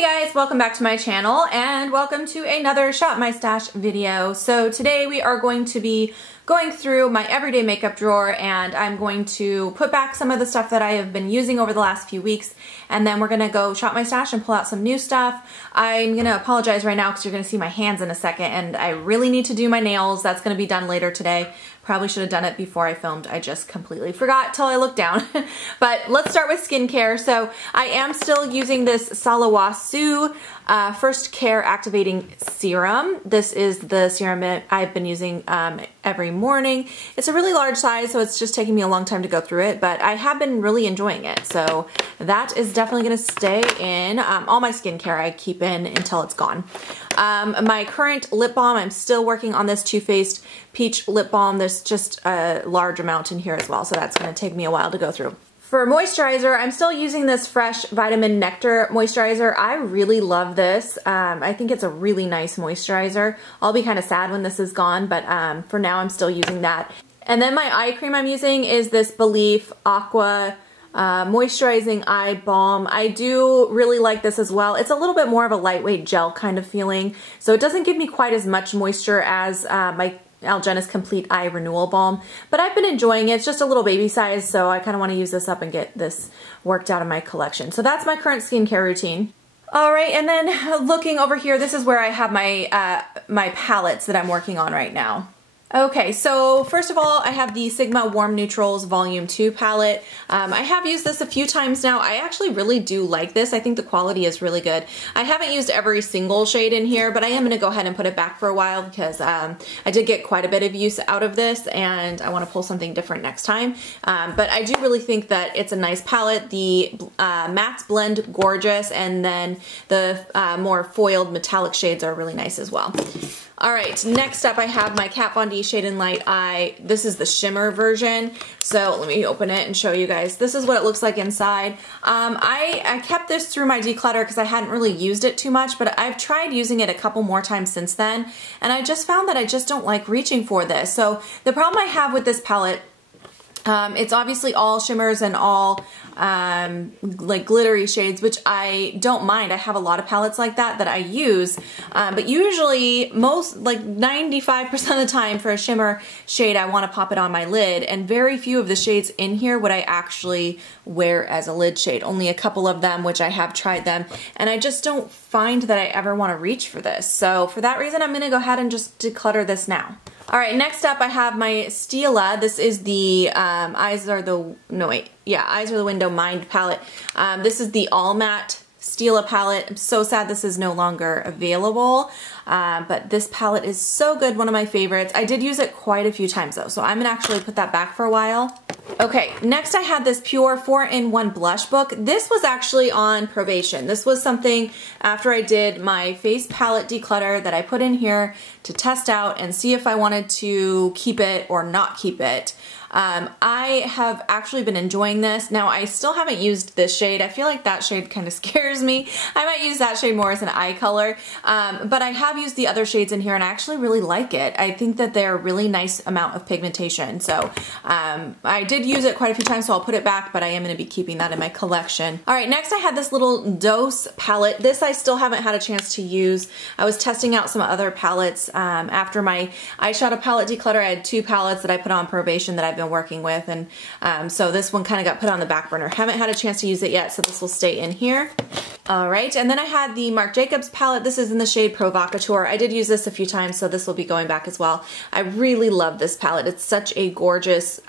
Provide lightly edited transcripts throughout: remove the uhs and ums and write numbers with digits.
Hey guys, welcome back to my channel and welcome to another Shop My Stash video. So today we are going to be going through my everyday makeup drawer and I'm going to put back some of the stuff that I have been using over the last few weeks, and then we're gonna go shop my stash and pull out some new stuff. I'm gonna apologize right now because you're gonna see my hands in a second and I really need to do my nails. That's gonna be done later today. Probably should have done it before I filmed. I just completely forgot till I looked down. But let's start with skincare. So I am still using this Salawasu First Care Activating Serum. This is the serum I've been using every morning. It's a really large size, so it's just taking me a long time to go through it, but I have been really enjoying it. So that is definitely gonna stay in. All my skincare I keep in until it's gone. My current lip balm, I'm still working on this Too Faced Peach Lip Balm. There's just a large amount in here as well, so that's gonna take me a while to go through. For moisturizer, I'm still using this Fresh Vitamin Nectar moisturizer. I really love this. I think it's a really nice moisturizer. I'll be kind of sad when this is gone, but for now I'm still using that. And then my eye cream I'm using is this Belief Aqua Moisturizing Eye Balm. I do really like this as well. It's a little bit more of a lightweight gel kind of feeling, so it doesn't give me quite as much moisture as my Algenist Complete Eye Renewal Balm, but I've been enjoying it. It's just a little baby size, so I kind of want to use this up and get this worked out of my collection. So that's my current skincare routine. All right, and then looking over here, this is where I have my my palettes that I'm working on right now. Okay, so first of all, I have the Sigma Warm Neutrals Volume 2 palette. I have used this a few times now. I actually really do like this. I think the quality is really good. I haven't used every single shade in here, but I am going to go ahead and put it back for a while because I did get quite a bit of use out of this and I want to pull something different next time. But I do really think that it's a nice palette. The mattes blend gorgeous, and then the more foiled metallic shades are really nice as well. All right, next up I have my Kat Von D Shade and Light Eye. This is the shimmer version. So let me open it and show you guys. This is what it looks like inside. I kept this through my declutter because I hadn't really used it too much, but I've tried using it a couple more times since then, and I just found that I just don't like reaching for this. So the problem I have with this palette, it's obviously all shimmers and all like glittery shades, which I don't mind. I have a lot of palettes like that I use, but usually most, like 95% of the time for a shimmer shade, I want to pop it on my lid, and very few of the shades in here would I actually wear as a lid shade. Only a couple of them, which I have tried them, and I just don't find that I ever want to reach for this. So for that reason, I'm going to go ahead and just declutter this now. All right, next up I have my Stila. This is the Eyes Are the Window Mind palette. This is the All Matte Stila palette. I'm so sad this is no longer available, but this palette is so good, one of my favorites. I did use it quite a few times though, so I'm gonna actually put that back for a while. Okay, next I had this Pure 4-in-1 Blush Book. This was actually on probation. This was something after I did my face palette declutter that I put in here to test out and see if I wanted to keep it or not keep it. I have actually been enjoying this. Now, I still haven't used this shade. I feel like that shade kind of scares me. I might use that shade more as an eye color, but I have used the other shades in here and I actually really like it. I think that they're a really nice amount of pigmentation. So I did use it quite a few times, so I'll put it back, but I am going to be keeping that in my collection. All right, next I had this little Dose palette. This I still haven't had a chance to use. I was testing out some other palettes. After my eyeshadow palette declutter, I had two palettes that I put on probation that I've been working with, and so this one kind of got put on the back burner. Haven't had a chance to use it yet, so this will stay in here. All right, and then I had the Marc Jacobs palette. This is in the shade Provocateur. I did use this a few times, so this will be going back as well. I really love this palette. It's such a gorgeous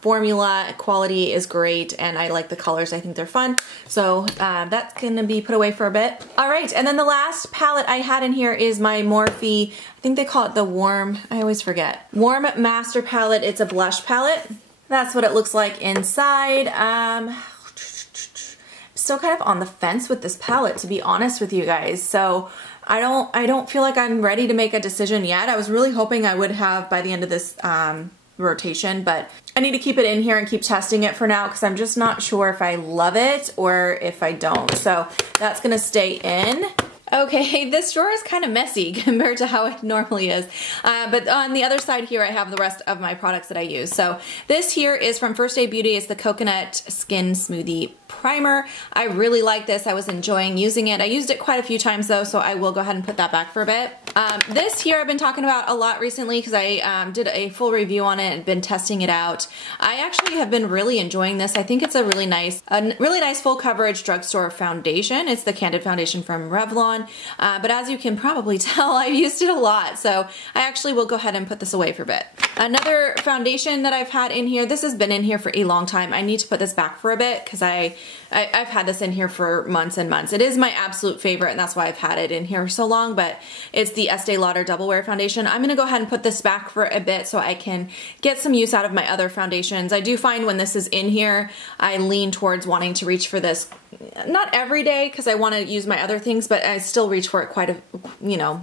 formula. Quality is great, and I like the colors. I think they're fun, so that's gonna be put away for a bit. All right, and then the last palette I had in here is my Morphe, I think they call it the Warm, I always forget, Warm Master palette. It's a blush palette. That's what it looks like inside. I'm still kind of on the fence with this palette, to be honest with you guys. So I don't feel like I'm ready to make a decision yet. I was really hoping I would have by the end of this rotation, but I need to keep it in here and keep testing it for now because I'm just not sure if I love it or if I don't. So that's gonna stay in. Okay, this drawer is kind of messy compared to how it normally is. But on the other side here, I have the rest of my products that I use. So this here is from First Aid Beauty. It's the Coconut Skin Smoothie Primer. I really like this. I was enjoying using it. I used it quite a few times though, so I will go ahead and put that back for a bit. This here I've been talking about a lot recently because I did a full review on it and been testing it out. I actually have been really enjoying this. I think it's a really nice full coverage drugstore foundation. It's the Candid Foundation from Revlon. But as you can probably tell, I've used it a lot, so I actually will go ahead and put this away for a bit. Another foundation that I've had in here, this has been in here for a long time. I need to put this back for a bit because I've had this in here for months and months. It is my absolute favorite, and that's why I've had it in here so long, but it's the Estee Lauder Double Wear Foundation. I'm going to go ahead and put this back for a bit so I can get some use out of my other foundations. I do find when this is in here, I lean towards wanting to reach for this, not every day because I want to use my other things, but I still reach for it quite a,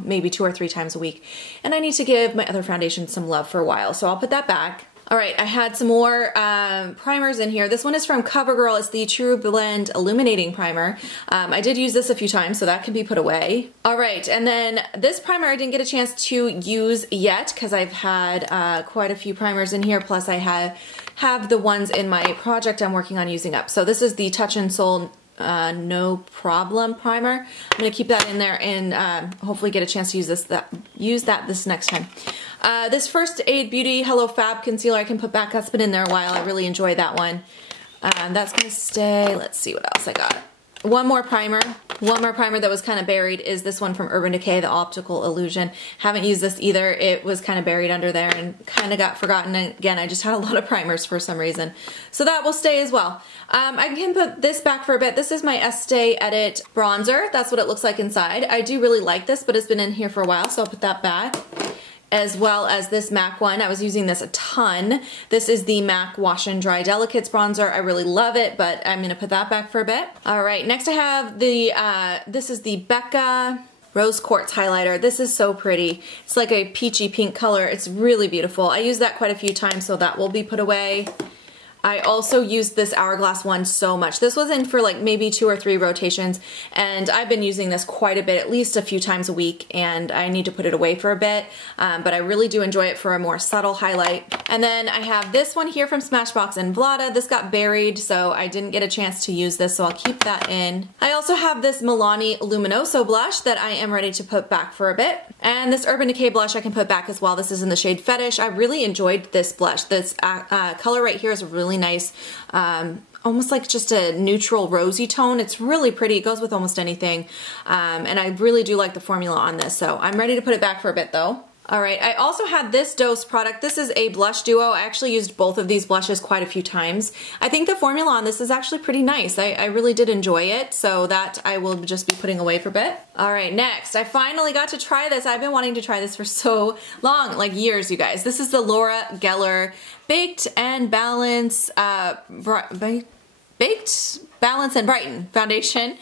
maybe 2 or 3 times a week. And I need to give my other foundation some love for a while, so I'll put that back. All right, I had some more primers in here. This one is from CoverGirl. It's the True Blend Illuminating Primer. I did use this a few times, so that can be put away. All right, and then this primer I didn't get a chance to use yet because I've had quite a few primers in here, plus I have the ones in my project I'm working on using up. So this is the Touch in Sol No Problem Primer. I'm going to keep that in there and hopefully get a chance to use that this next time. This First Aid Beauty Hello Fab Concealer I can put back. That's been in there a while. I really enjoy that one. That's going to stay. Let's see what else I got. One more primer that was kind of buried is this one from Urban Decay, the Optical Illusion. Haven't used this either. It was kind of buried under there and kind of got forgotten. And again, I just had a lot of primers for some reason. So that will stay as well. I can put this back for a bit. This is my Estee Edit bronzer. That's what it looks like inside. I do really like this, but it's been in here for a while, so I'll put that back. As well as this MAC one. I was using this a ton. This is the MAC Wash and Dry Delicates bronzer. I really love it, but I'm going to put that back for a bit. All right, next I have the, this is the Becca Rose Quartz highlighter. This is so pretty. It's like a peachy pink color. It's really beautiful. I use that quite a few times, so that will be put away. I also used this Hourglass one so much. This was in for like maybe 2 or 3 rotations, and I've been using this quite a bit, at least a few times a week, and I need to put it away for a bit, but I really do enjoy it for a more subtle highlight. And then I have this one here from Smashbox and Vlada. This got buried, so I didn't get a chance to use this, so I'll keep that in. I also have this Milani Luminoso blush that I am ready to put back for a bit. And this Urban Decay blush I can put back as well. This is in the shade Fetish. I really enjoyed this blush. This color right here is really nice, almost like just a neutral rosy tone. It's really pretty. It goes with almost anything, and I really do like the formula on this, so I'm ready to put it back for a bit though. Alright, I also had this Dose product. This is a blush duo. I actually used both of these blushes quite a few times. I think the formula on this is actually pretty nice. I really did enjoy it, so that I will just be putting away for a bit. Alright, next, I finally got to try this. I've been wanting to try this for so long, like years, you guys. This is the Laura Geller Baked and Balance, Baked, Balance and Brighten foundation.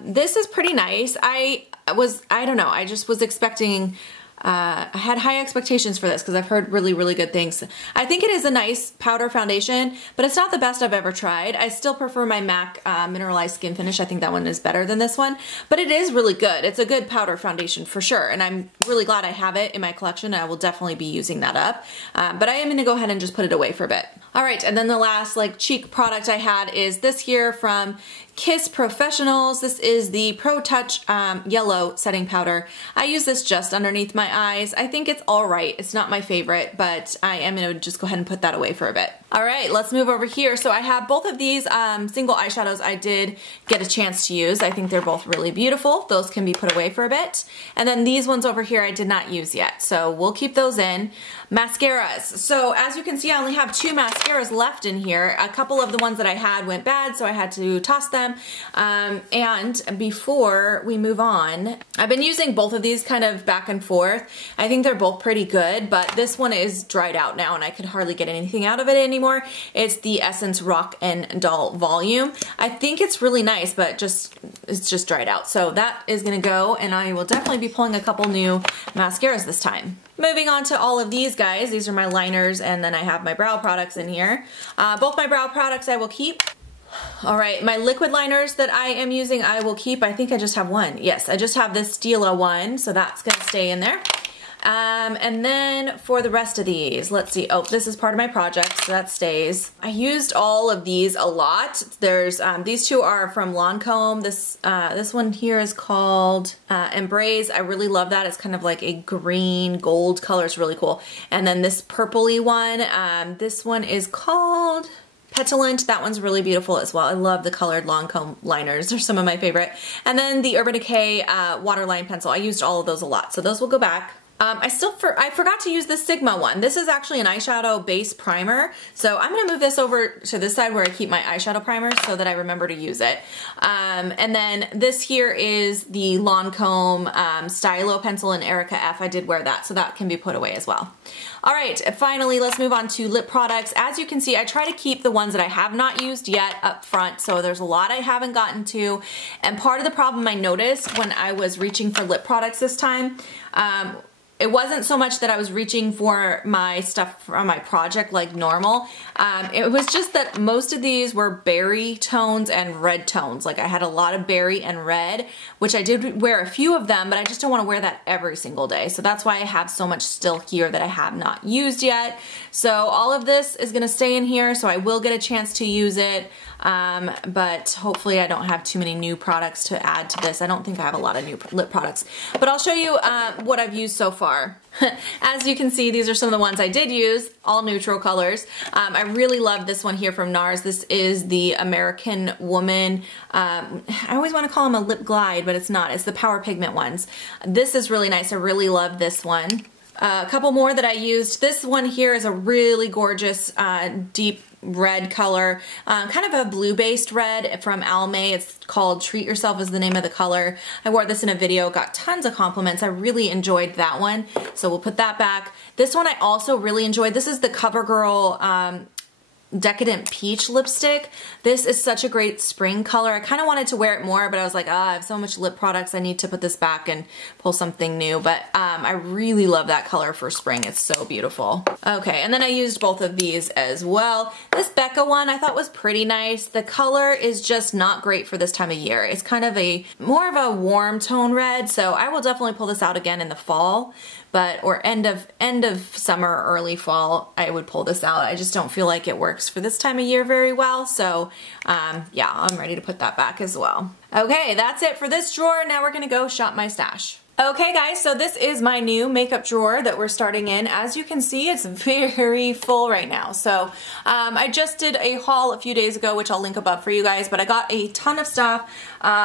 This is pretty nice. I don't know, I just was expecting, I had high expectations for this because I've heard really, really good things. I think it is a nice powder foundation, but it's not the best I've ever tried. I still prefer my MAC Mineralized Skin Finish. I think that one is better than this one, but it is really good. It's a good powder foundation for sure, and I'm really glad I have it in my collection. I will definitely be using that up, but I am going to go ahead and just put it away for a bit. All right, and then the last like cheek product I had is this here from Kiss Professionals. This is the Pro Touch Yellow Setting Powder. I use this just underneath my eyes. I think it's all right. It's not my favorite, but I am going to just go ahead and put that away for a bit. All right, let's move over here. So I have both of these single eyeshadows I did get a chance to use. I think they're both really beautiful. Those can be put away for a bit. And then these ones over here I did not use yet, so we'll keep those in. Mascaras. So as you can see, I only have 2 mascaras left in here. A couple of the ones that I had went bad, so I had to toss them. And before we move on, I've been using both of these kind of back and forth. I think they're both pretty good, but this one is dried out now and I could hardly get anything out of it anymore. It's the Essence Rock and Doll Volume. I think it's really nice, but it's just dried out. So that is gonna go, and I will definitely be pulling a couple new mascaras this time. Moving on to all of these guys. These are my liners, and then I have my brow products in here. Both my brow products I will keep. All right, my liquid liners that I am using, I will keep. I think I just have one. Yes, I just have this Stila one, so that's gonna stay in there. And then for the rest of these, let's see. Oh, this is part of my project, so that stays. I used all of these a lot. There's these two are from Lancome. This one here is called Embrace. I really love that. It's kind of like a green gold color. It's really cool. And then this purpley one. This one is called Petulant. That one's really beautiful as well. I love the colored Lancome liners. They're some of my favorite. And then the Urban Decay waterline pencil. I used all of those a lot, so those will go back. I forgot to use the Sigma one. This is actually an eyeshadow base primer. So I'm gonna move this over to this side where I keep my eyeshadow primer so that I remember to use it. And then this here is the Lancome Stylo pencil in Erica F. I did wear that, so that can be put away as well. All right, finally, let's move on to lip products. As you can see, I try to keep the ones that I have not used yet up front, so there's a lot I haven't gotten to. And part of the problem I noticed when I was reaching for lip products this time, it wasn't so much that I was reaching for my stuff from my project like normal. It was just that most of these were berry tones and red tones. Like I had a lot of berry and red, which I did wear a few of them, but I just don't want to wear that every single day. So that's why I have so much still here that I have not used yet. So all of this is gonna stay in here, so I will get a chance to use it. But hopefully I don't have too many new products to add to this. I don't think I have a lot of new lip products, but I'll show you what I've used so far. As you can see, these are some of the ones I did use, all neutral colors. I really love this one here from NARS. This is the American Woman. I always want to call them a lip glide, but it's not. It's the Power Pigment ones. This is really nice. I really love this one. A couple more that I used. This one here is a really gorgeous deep red color, kind of a blue-based red from Almay. It's called Treat Yourself is the name of the color. I wore this in a video, got tons of compliments. I really enjoyed that one, so we'll put that back. This one I also really enjoyed. This is the CoverGirl Decadent Peach lipstick. This is such a great spring color. I kind of wanted to wear it more, but I was like, I have so much lip products, I need to put this back and pull something new. But I really love that color for spring. It's so beautiful. Okay, and then I used both of these as well. This Becca one I thought was pretty nice. The color is just not great for this time of year. It's kind of more of a warm tone red, so I will definitely pull this out again in the fall. Or end of summer, early fall, I would pull this out. I just don't feel like it works for this time of year very well. So yeah, I'm ready to put that back as well. Okay, that's it for this drawer. Now we're gonna go shop my stash. Okay guys, so this is my new makeup drawer that we're starting in. As you can see, it's very full right now. So I just did a haul a few days ago, which I'll link above for you guys, but I got a ton of stuff,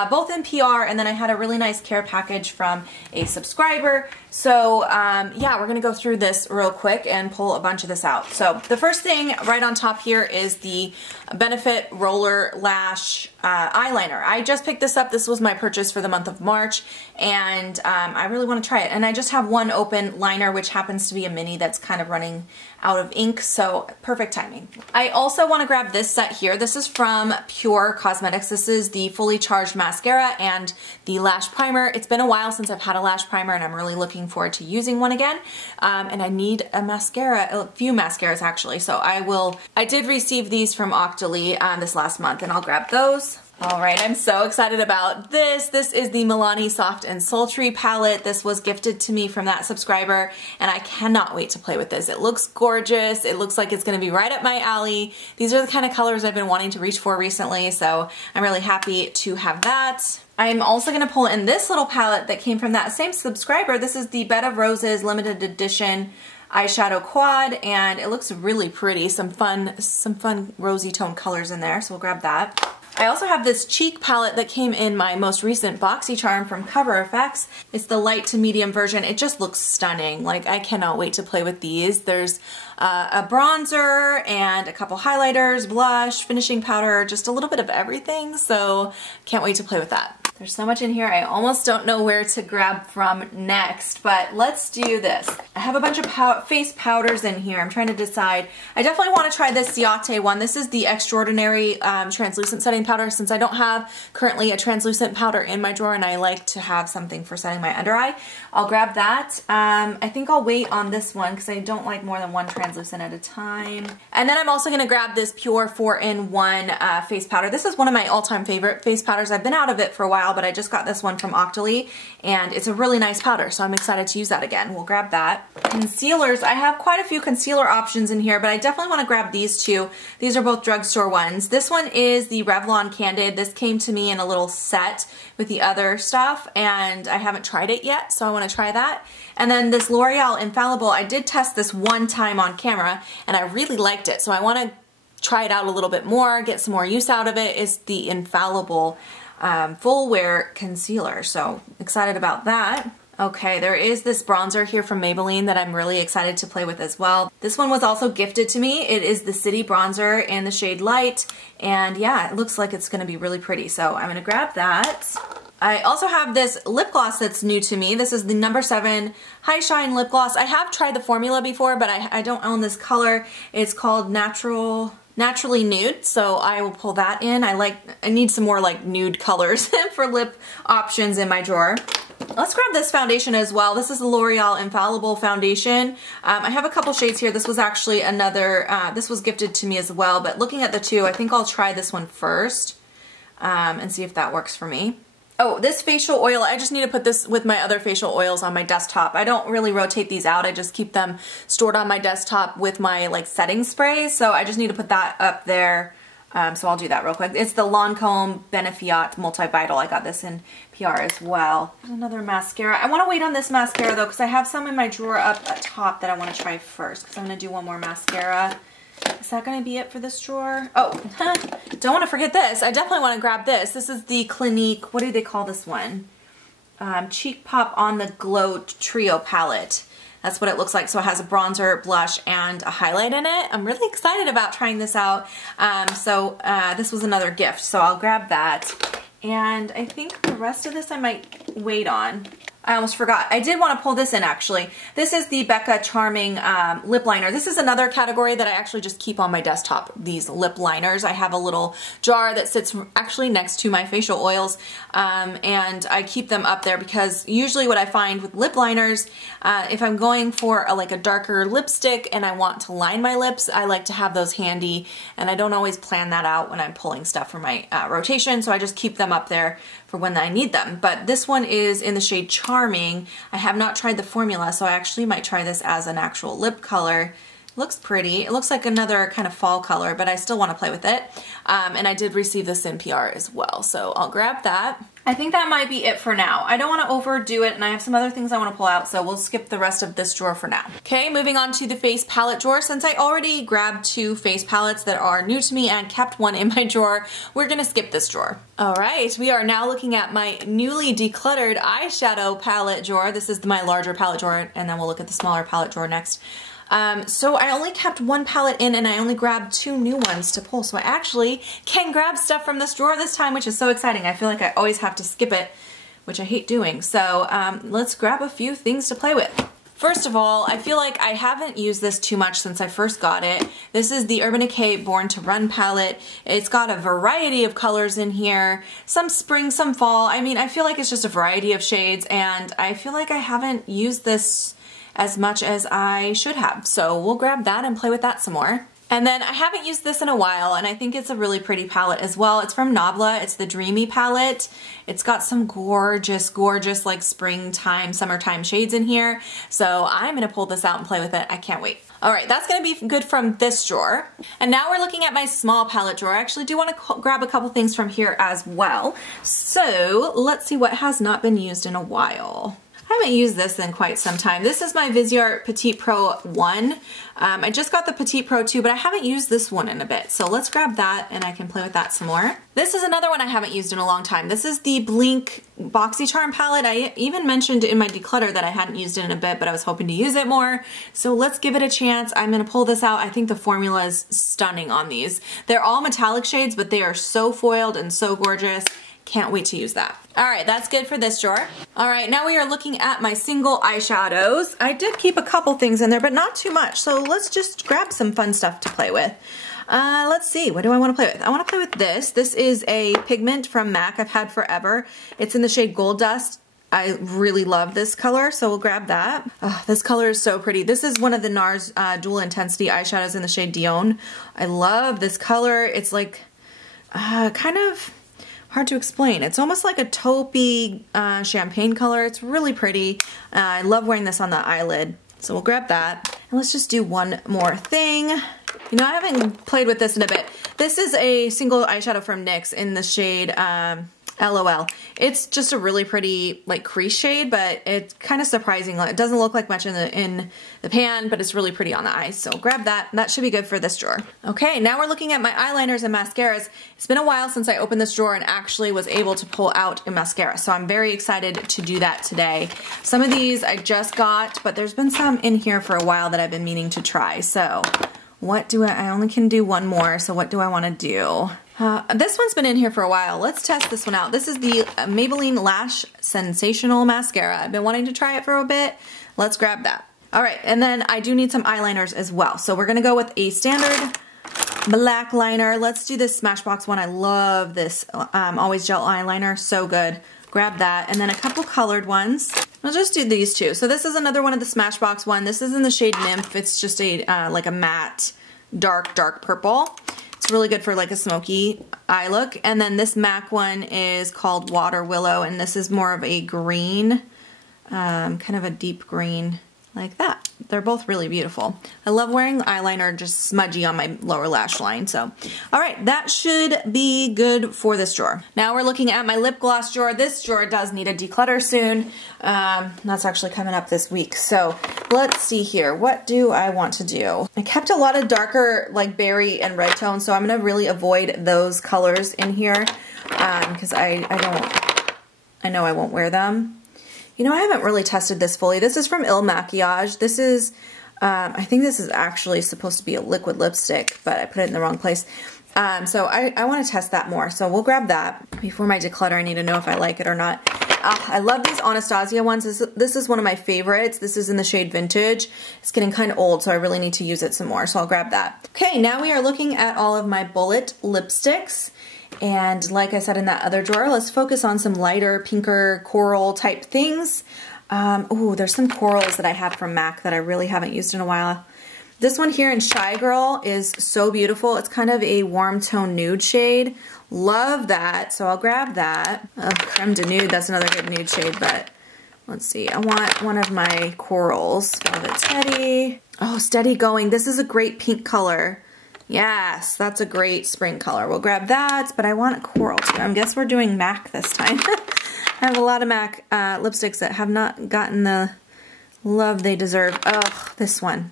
both in PR, and then I had a really nice care package from a subscriber. So yeah, we're gonna go through this real quick and pull a bunch of this out. So the first thing right on top here is the Benefit Roller Lash eyeliner. I just picked this up. This was my purchase for the month of March, and I really want to try it. And I just have one open liner, which happens to be a mini that's kind of running out of ink, so perfect timing. I also want to grab this set here. This is from Pure Cosmetics. This is the fully charged mascara and the lash primer. It's been a while since I've had a lash primer, and I'm really looking forward to using one again. And I need a mascara, a few mascaras actually, so I did receive these from Octoly this last month, and I'll grab those. Alright, I'm so excited about this. This is the Milani Soft and Sultry palette. This was gifted to me from that subscriber, and I cannot wait to play with this. It looks gorgeous. It looks like it's going to be right up my alley. These are the kind of colors I've been wanting to reach for recently, so I'm really happy to have that. I'm also going to pull in this little palette that came from that same subscriber. This is the Bed of Roses limited edition eyeshadow quad, and it looks really pretty. Some fun rosy tone colors in there, so we'll grab that. I also have this cheek palette that came in my most recent BoxyCharm from Cover FX. It's the light to medium version. It just looks stunning. Like, I cannot wait to play with these. There's a bronzer and a couple highlighters, blush, finishing powder, just a little bit of everything, so can't wait to play with that. There's so much in here, I almost don't know where to grab from next, but let's do this. I have a bunch of face powders in here. I'm trying to decide. I definitely want to try this Ciate one. This is the Extraordinary translucent setting powder, since I don't have currently a translucent powder in my drawer and I like to have something for setting my under eye. I'll grab that. I think I'll wait on this one because I don't like more than one translucent at a time. And then I'm also going to grab this Pure 4-in-1 face powder. This is one of my all-time favorite face powders. I've been out of it for a while, but I just got this one from Octoly, and it's a really nice powder, so I'm excited to use that again. We'll grab that. Concealers, I have quite a few concealer options in here, but I definitely want to grab these two. These are both drugstore ones. This one is the Revlon Candid. This came to me in a little set with the other stuff, and I haven't tried it yet, so I want to try that. And then this L'Oreal Infallible, I did test this one time on camera, and I really liked it, so I want to try it out a little bit more, get some more use out of it. It's the Infallible full wear concealer, so excited about that. Okay, there is this bronzer here from Maybelline that I'm really excited to play with as well. This one was also gifted to me. It is the City Bronzer in the shade Light, and yeah, it looks like it's going to be really pretty, so I'm going to grab that. I also have this lip gloss that's new to me. This is the No. 7 High Shine Lip Gloss. I have tried the formula before, but I don't own this color. It's called Naturally Nude, so I will pull that in. I need some more like nude colors for lip options in my drawer. Let's grab this foundation as well. This is the L'Oreal Infallible Foundation. I have a couple shades here. This was actually another, this was gifted to me as well, but looking at the two, I think I'll try this one first and see if that works for me. Oh, this facial oil, I just need to put this with my other facial oils on my desktop. I don't really rotate these out. I just keep them stored on my desktop with my like setting spray. So I just need to put that up there. So I'll do that real quick. It's the Lancome Benefiat Multivital. I got this in PR as well. There's another mascara. I want to wait on this mascara though, because I have some in my drawer up at top that I want to try first, because I'm going to do one more mascara. Is that going to be it for this drawer? Oh, don't want to forget this. I definitely want to grab this. This is the Clinique, what do they call this one? Cheek Pop On The Glow Trio Palette. That's what it looks like. So it has a bronzer, blush, and a highlight in it. I'm really excited about trying this out. This was another gift, so I'll grab that. And I think the rest of this I might wait on. I almost forgot. I did want to pull this in actually. This is the Becca Charming lip liner. This is another category that I actually just keep on my desktop, these lip liners. I have a little jar that sits actually next to my facial oils, and I keep them up there because usually what I find with lip liners, if I'm going for like a darker lipstick and I want to line my lips, I like to have those handy, and I don't always plan that out when I'm pulling stuff from my rotation, so I just keep them up there for when I need them. But this one is in the shade Charming. I have not tried the formula, so I actually might try this as an actual lip color. It looks pretty. It looks like another kind of fall color, but I still want to play with it. And I did receive this in PR as well, so I'll grab that. I think that might be it for now. I don't want to overdo it, and I have some other things I want to pull out, so we'll skip the rest of this drawer for now. Okay, moving on to the face palette drawer. Since I already grabbed two face palettes that are new to me and kept one in my drawer, we're going to skip this drawer. Alright, we are now looking at my newly decluttered eyeshadow palette drawer. This is my larger palette drawer, and then we'll look at the smaller palette drawer next. So I only kept one palette in, and I only grabbed two new ones to pull, so I actually can grab stuff from this drawer this time, which is so exciting. I feel like I always have to skip it, which I hate doing. So let's grab a few things to play with. First of all, I feel like I haven't used this too much since I first got it. This is the Urban Decay Born to Run palette. It's got a variety of colors in here, some spring, some fall. I mean, I feel like it's just a variety of shades, and I feel like I haven't used this as much as I should have. So we'll grab that and play with that some more. And then I haven't used this in a while, and I think it's a really pretty palette as well. It's from Nabla. It's the Dreamy palette. It's got some gorgeous, gorgeous like springtime, summertime shades in here. So I'm gonna pull this out and play with it. I can't wait. All right, that's gonna be good from this drawer. And now we're looking at my small palette drawer. I actually do wanna grab a couple things from here as well. So let's see what has not been used in a while. I haven't used this in quite some time. This is my Viseart Petite Pro 1. I just got the Petite Pro 2, but I haven't used this one in a bit. So let's grab that and I can play with that some more. This is another one I haven't used in a long time. This is the Blink BoxyCharm palette. I even mentioned in my declutter that I hadn't used it in a bit, but I was hoping to use it more. So let's give it a chance. I'm gonna pull this out. I think the formula is stunning on these. They're all metallic shades, but they are so foiled and so gorgeous. Can't wait to use that. All right, that's good for this drawer. All right, now we are looking at my single eyeshadows. I did keep a couple things in there, but not too much. So let's just grab some fun stuff to play with. Let's see, what do I want to play with? I want to play with this. This is a pigment from MAC I've had forever. It's in the shade Gold Dust. I really love this color, so we'll grab that. Oh, this color is so pretty. This is one of the NARS Dual Intensity eyeshadows in the shade Dion. I love this color. It's like kind of hard to explain. It's almost like a taupey champagne color. It's really pretty. I love wearing this on the eyelid, so we'll grab that. And let's just do one more thing. You know, I haven't played with this in a bit. This is a single eyeshadow from NYX in the shade LOL. It's just a really pretty like crease shade, but it's kind of surprising. It doesn't look like much in the pan, but it's really pretty on the eyes. So grab that. That should be good for this drawer. Okay, now we're looking at my eyeliners and mascaras. It's been a while since I opened this drawer and actually was able to pull out a mascara. So I'm very excited to do that today. Some of these I just got, but there's been some in here for a while that I've been meaning to try. So what do I only can do one more, so what do I want to do? This one's been in here for a while. Let's test this one out. This is the Maybelline Lash Sensational Mascara. I've been wanting to try it for a bit. Let's grab that. All right, and then I do need some eyeliners as well. So we're gonna go with a standard black liner. Let's do this Smashbox one. I love this Always Gel eyeliner, so good. Grab that, and then a couple colored ones. I'll just do these two. So this is another one of the Smashbox one. This is in the shade Nymph. It's just a like a matte, dark purple. It's really good for like a smoky eye look. And then this MAC one is called Water Willow, and this is more of a green, kind of a deep green like that. They're both really beautiful. I love wearing eyeliner just smudgy on my lower lash line. So, all right, that should be good for this drawer. Now we're looking at my lip gloss drawer. This drawer does need a declutter soon. That's actually coming up this week. So let's see here. What do I want to do? I kept a lot of darker like berry and red tones, so I'm gonna really avoid those colors in here because I know I won't wear them. You know, I haven't really tested this fully. This is from Il Makiage. This is, I think this is actually supposed to be a liquid lipstick, but I put it in the wrong place. So I want to test that more. So we'll grab that. Before my declutter, I need to know if I like it or not. I love these Anastasia ones. This is one of my favorites. This is in the shade Vintage. It's getting kind of old, so I really need to use it some more. So I'll grab that. Okay, now we are looking at all of my bullet lipsticks. And like I said in that other drawer, let's focus on some lighter, pinker, coral type things. Ooh, there's some corals that I have from MAC that I really haven't used in a while. This one here in Shy Girl is so beautiful. It's kind of a warm tone nude shade. Love that, so I'll grab that. Creme de Nude, that's another good nude shade, but let's see. I want one of my corals. Velvet Teddy. Oh, Steady Going. This is a great pink color. Yes, that's a great spring color. We'll grab that, but I want a coral too. I guess we're doing MAC this time. I have a lot of MAC lipsticks that have not gotten the love they deserve. Oh, this one.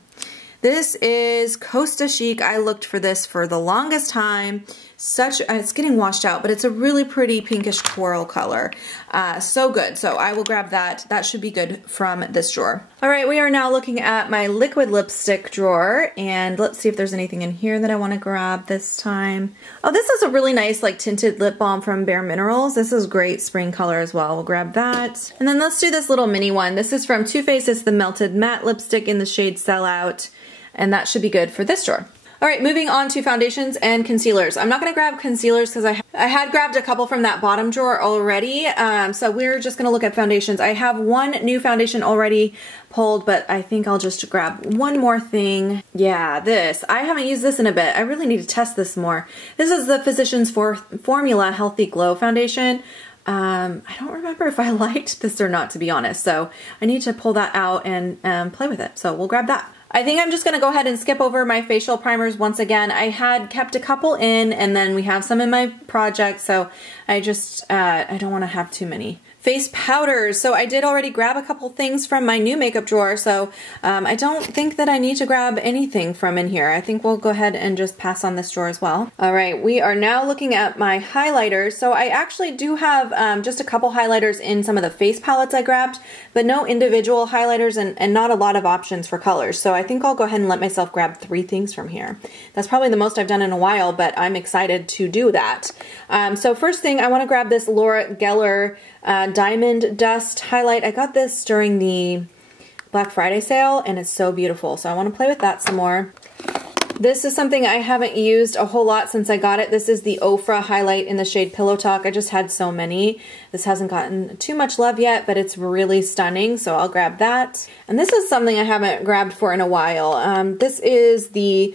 This is Costa Chic. I looked for this for the longest time. It's getting washed out, but it's a really pretty pinkish coral color. So good. So I will grab that. That should be good from this drawer. All right, we are now looking at my liquid lipstick drawer, and let's see if there's anything in here that I want to grab this time. Oh, this is a really nice like tinted lip balm from Bare Minerals. This is great spring color as well. We'll grab that. And then let's do this little mini one. This is from Too Faced. It's the Melted Matte Lipstick in the shade Sellout, and that should be good for this drawer. All right, moving on to foundations and concealers. I'm not gonna grab concealers because I had grabbed a couple from that bottom drawer already, so we're just gonna look at foundations. I have one new foundation already pulled, but I think I'll just grab one more thing. Yeah, this. I haven't used this in a bit. I really need to test this more. This is the Physicians Formula Healthy Glow Foundation. I don't remember if I liked this or not, to be honest, so I need to pull that out and play with it, so we'll grab that. I think I'm just going to go ahead and skip over my facial primers once again. I had kept a couple in, and then we have some in my project, so I just, I don't want to have too many face powders. So I did already grab a couple things from my new makeup drawer, so I don't think that I need to grab anything from in here. I think we'll go ahead and just pass on this drawer as well. All right, we are now looking at my highlighters. So I actually do have just a couple highlighters in some of the face palettes I grabbed, but no individual highlighters and not a lot of options for colors. So I think I'll go ahead and let myself grab 3 things from here. That's probably the most I've done in a while, but I'm excited to do that. So first thing, I want to grab this Laura Geller Diamond Dust highlight. I got this during the Black Friday sale and it's so beautiful, so I want to play with that some more. This is something I haven't used a whole lot since I got it. This is the Ofra highlight in the shade Pillow Talk. I just had so many. This hasn't gotten too much love yet, but it's really stunning, so I'll grab that. And this is something I haven't grabbed for in a while. This is the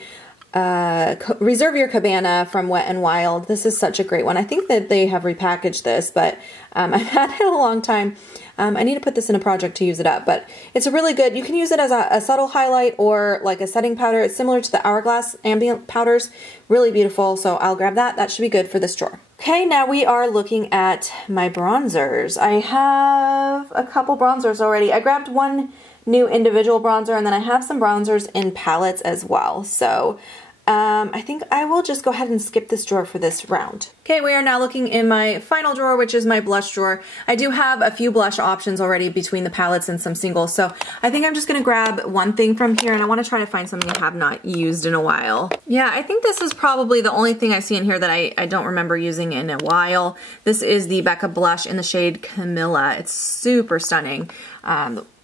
Reserve Your Cabana from Wet n Wild. This is such a great one. I think that they have repackaged this, but I've had it a long time. I need to put this in a project to use it up, but it's a really good, you can use it as a subtle highlight or like a setting powder. It's similar to the Hourglass Ambient powders. Really beautiful, so I'll grab that. That should be good for this drawer. Okay, now we are looking at my bronzers. I have a couple bronzers already. I grabbed one new individual bronzer, and then I have some bronzers in palettes as well. So I think I will just go ahead and skip this drawer for this round. Okay, we are now looking in my final drawer, which is my blush drawer. I do have a few blush options already between the palettes and some singles, so I think I'm just going to grab one thing from here, and I want to try to find something I have not used in a while. Yeah, I think this is probably the only thing I see in here that I don't remember using in a while. This is the Becca blush in the shade Camilla. It's super stunning.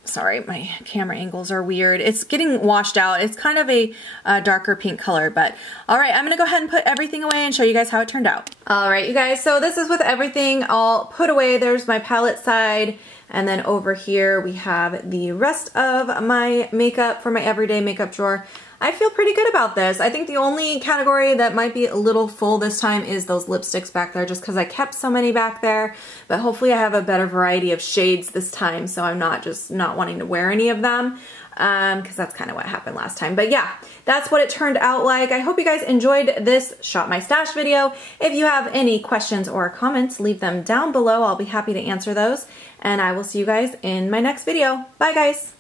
Sorry, my camera angles are weird. It's getting washed out. It's kind of a darker pink color, but all right, I'm gonna go ahead and put everything away and show you guys how it turned out. All right, you guys, so this is with everything all put away. There's my palette side, and then over here we have the rest of my makeup for my everyday makeup drawer. I feel pretty good about this. I think the only category that might be a little full this time is those lipsticks back there, just because I kept so many back there, but hopefully I have a better variety of shades this time, so I'm not just not wanting to wear any of them, because that's kind of what happened last time. But yeah, that's what it turned out like. I hope you guys enjoyed this Shop My Stash video. If you have any questions or comments, leave them down below. I'll be happy to answer those, and I will see you guys in my next video. Bye guys!